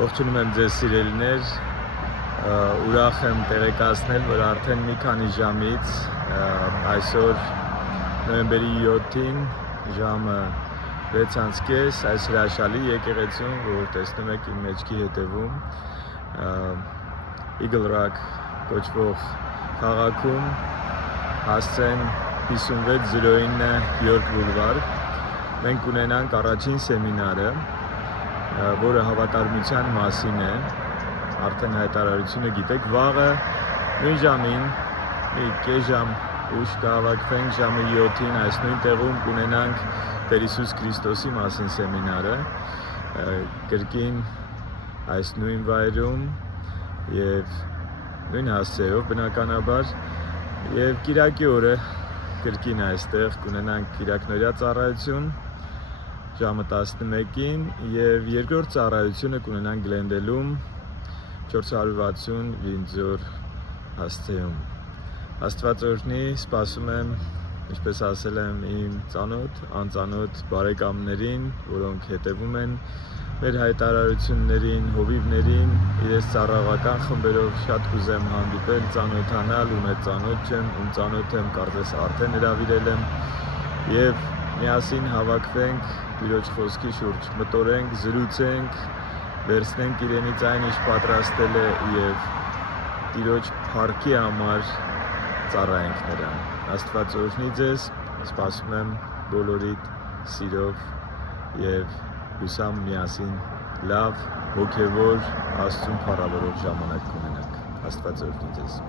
Ողջունում եմ ձեզ սիրելիներ, ուրախ եմ տեղեկացնել, որ արդեն մի քանի ժամից այսօր նոյեմբերի 7-ին ժամը 6:30 այս հրաշալի եկեղեցում, որ տեսնում եք իմ մեջքի հետևում, Eagle Rock կոչվող քաղաքում հասցեն 5609 Յորք Բուլվար, մենք կունենանք առաջին սեմինարը, որը հավատարմության մասին է, արդեն հայտարարությունը գիտեք, վաղը նույն ժամին, մի կես ժամ ուշ կհավաքվենք ժամը 7-ին այս նույն տեղում կունենանք Տեր Հիսուս Քրիստոսի մասին սեմինարը, կրկին այս նույն վայրում և նույն հասցեով բնականաբար, և կիրակի օրը կրկին այստեղ կունենանք կիրակնօրյա ծառայություն, ժամը 11-ին և երկրորդ ծառայությունը կունենանք Գլենդելում 460 Վինձոր հասցեում։ Աստված օրհնի, սպասում եմ, ինչպես ասել եմ, իմ ծանոթ, անծանոթ բարեկամներին, որոնք հետևում են մեր հայտարարություններին, հովիվներին, իրենց ծառայողական խմբերով շատ կուզեմ հանդիպել, ծանոթանալ, ում հետ ծանոթ չեմ, ում ծանոթ եմ, կարծես արդեն հրավիրել եմ և միասին հավաքվենք Տիրոջ խոսքի շուրջ, մտորենք, զրուցենք, վերցնենք իրենից այն, ինչ պատրաստել է և Տիրոջ փառքի համար ծառայենք նրան։ Աստված օրհնի ձեզ, սպասում եմ բոլորիդ սիրով և հուսամ միասին լավ, հոգևոր, Աստծուն փառավորող ժամանակ կունենանք։ Աստված օրհնի ձեզ։